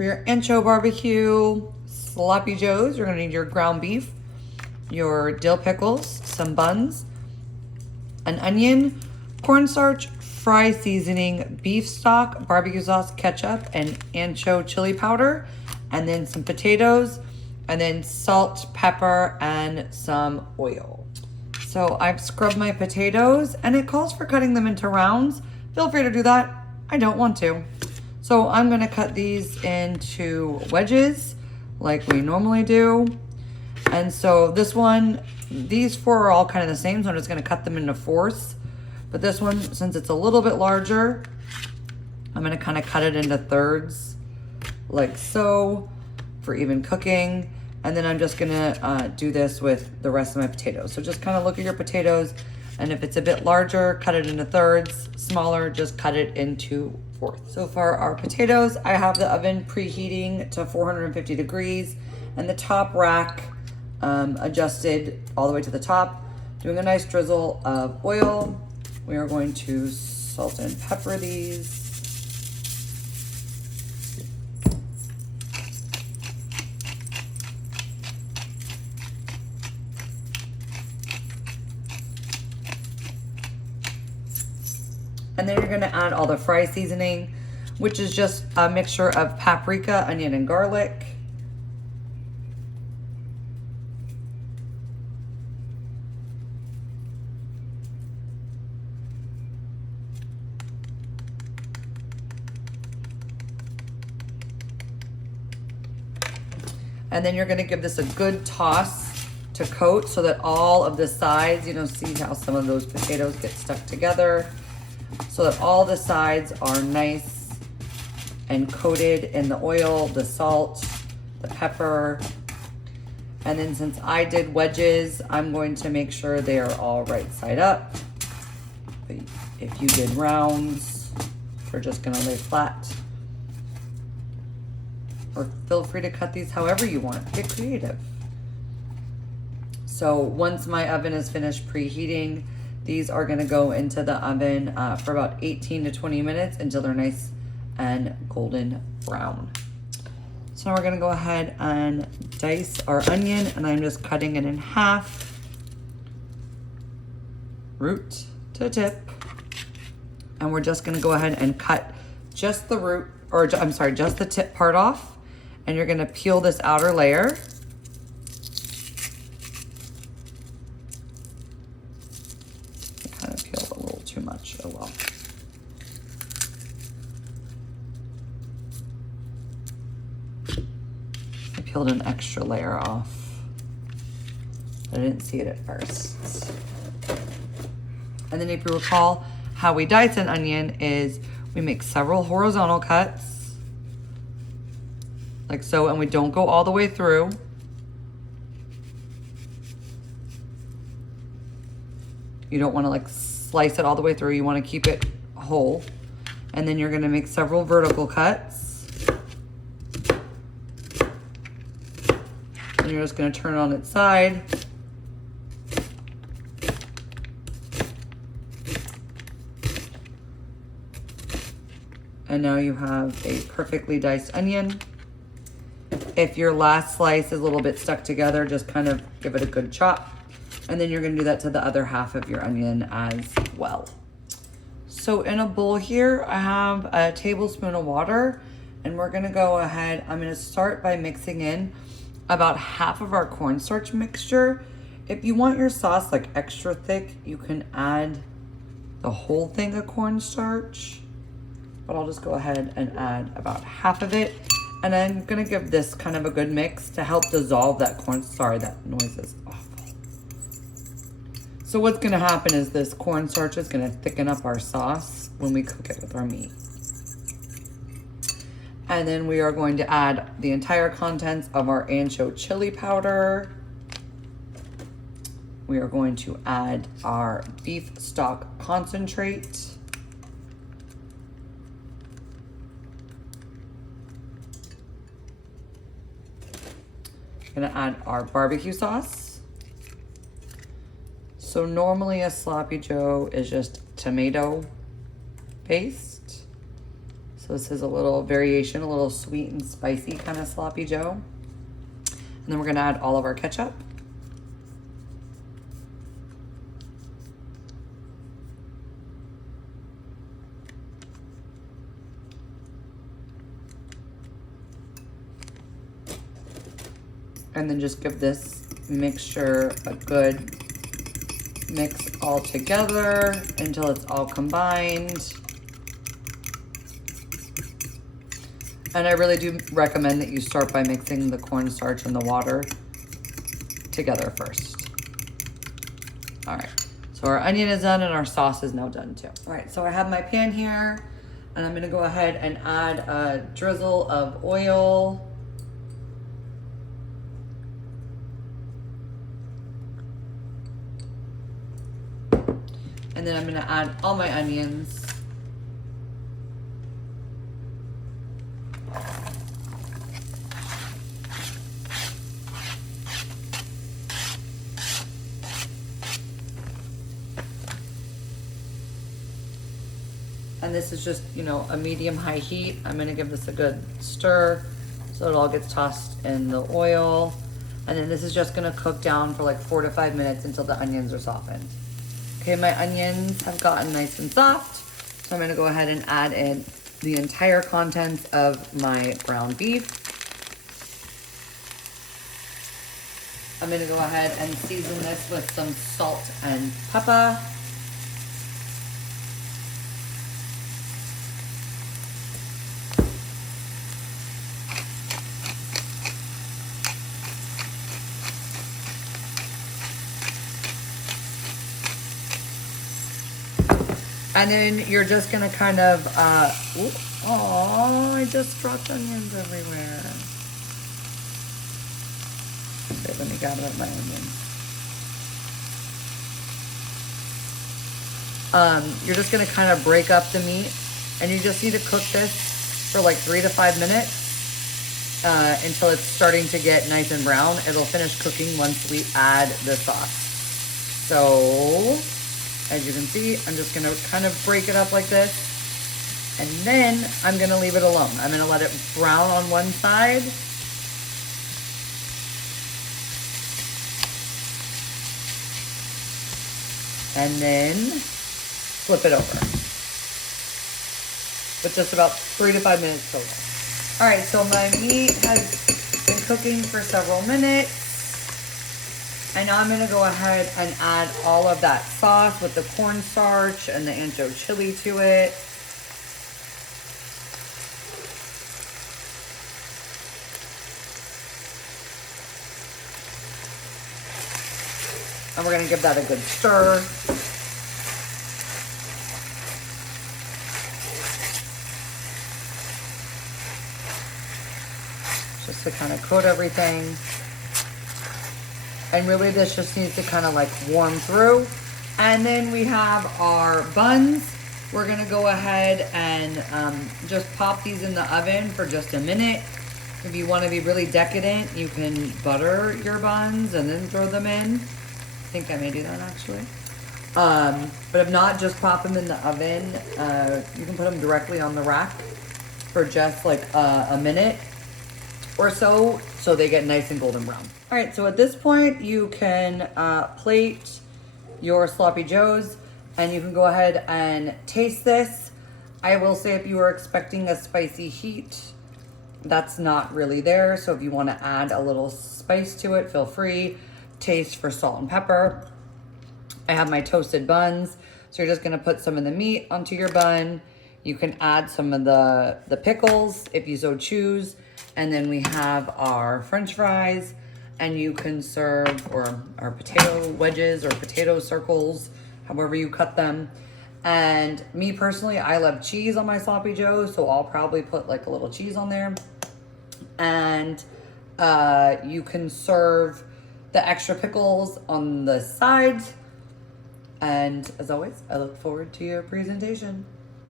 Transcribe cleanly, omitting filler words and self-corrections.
For your Ancho barbecue sloppy joes, you're gonna need your ground beef, your dill pickles, some buns, an onion, cornstarch, fry seasoning, beef stock, barbecue sauce, ketchup, and ancho chili powder, and then some potatoes, and then salt, pepper, and some oil. So I've scrubbed my potatoes, and it calls for cutting them into rounds. Feel free to do that. I don't want to. So I'm gonna cut these into wedges like we normally do. And so this one, these four are all kind of the same, so I'm just gonna cut them into fourths. But this one, since it's a little bit larger, I'm gonna kind of cut it into thirds, like so, for even cooking. And then I'm just gonna do this with the rest of my potatoes. So just kind of look at your potatoes, and if it's a bit larger, cut it into thirds. Smaller, just cut it into fourths. So for our potatoes, I have the oven preheating to 450 degrees, and the top rack adjusted all the way to the top. Doing a nice drizzle of oil. We are going to salt and pepper these. And then you're gonna add all the fry seasoning, which is just a mixture of paprika, onion, and garlic. And then you're gonna give this a good toss to coat so that all of the sides, you know, see how some of those potatoes get stuck together, so that all the sides are nice and coated in the oil, the salt, the pepper. And then since I did wedges, I'm going to make sure they are all right side up. But if you did rounds, you're just gonna lay flat. Or feel free to cut these however you want. Get creative. So once my oven is finished preheating, these are gonna go into the oven for about 18 to 20 minutes until they're nice and golden brown. So now we're gonna go ahead and dice our onion, and I'm just cutting it in half, root to tip. And we're just gonna go ahead and cut just the root, or I'm sorry, just the tip part off. And you're gonna peel this outer layer. I kind of peeled a little too much, oh well. I peeled an extra layer off. I didn't see it at first. And then if you recall, how we dice an onion is we make several horizontal cuts, like so, and we don't go all the way through. You don't want to like slice it all the way through. You want to keep it whole. And then you're going to make several vertical cuts. And you're just going to turn it on its side. And now you have a perfectly diced onion. If your last slice is a little bit stuck together, just kind of give it a good chop. And then you're gonna do that to the other half of your onion as well. So in a bowl here, I have a tablespoon of water, and we're gonna go ahead, I'm gonna start by mixing in about half of our cornstarch mixture. If you want your sauce like extra thick, you can add the whole thing of cornstarch, but I'll just go ahead and add about half of it. And I'm gonna give this kind of a good mix to help dissolve that corn. Sorry, that noise is awful. So what's gonna happen is this cornstarch is gonna thicken up our sauce when we cook it with our meat. And then we are going to add the entire contents of our ancho chili powder. We are going to add our beef stock concentrate. Gonna add our barbecue sauce. So normally a sloppy joe is just tomato paste. So So this is a little variation, a little sweet and spicy kind of sloppy joe. And then we're gonna add all of our ketchup. And then just give this mixture a good mix all together until it's all combined. And I really do recommend that you start by mixing the cornstarch and the water together first. All right, so our onion is done and our sauce is now done too. All right, so I have my pan here and I'm gonna go ahead and add a drizzle of oil. And then I'm gonna add all my onions. And this is just, you know, a medium-high heat. I'm gonna give this a good stir so it all gets tossed in the oil. And then this is just gonna cook down for like 4 to 5 minutes until the onions are softened. Okay, my onions have gotten nice and soft. So I'm gonna go ahead and add in the entire contents of my ground beef. I'm gonna go ahead and season this with some salt and pepper. And then you're just gonna kind of, oh, I just dropped onions everywhere. Okay, let me gather up my onions. You're just gonna kind of break up the meat, and you just need to cook this for like 3 to 5 minutes until it's starting to get nice and brown. It'll finish cooking once we add the sauce. So, as you can see, I'm just gonna kind of break it up like this. And then I'm gonna leave it alone. I'm gonna let it brown on one side. And then flip it over. With just about 3 to 5 minutes total. All right, so my meat has been cooking for several minutes. And now I'm gonna go ahead and add all of that sauce with the cornstarch and the ancho chili to it. And we're gonna give that a good stir. Just to kind of coat everything. And really this just needs to kind of like warm through. And then we have our buns. We're gonna go ahead and just pop these in the oven for just a minute. If you wanna be really decadent, you can butter your buns and then throw them in. I think I may do that actually. But if not, just pop them in the oven. You can put them directly on the rack for just like a minute or so they get nice and golden brown. All right, so at this point you can plate your sloppy joes and you can go ahead and taste this. I will say if you were expecting a spicy heat, that's not really there. So if you want to add a little spice to it, feel free. Taste for salt and pepper. I have my toasted buns. So you're just gonna put some of the meat onto your bun. You can add some of the pickles if you so choose. And then we have our French fries, and you can serve, or our potato wedges or potato circles, however you cut them. And me personally, I love cheese on my sloppy joe, so I'll probably put like a little cheese on there. And you can serve the extra pickles on the sides. And as always, I look forward to your presentation.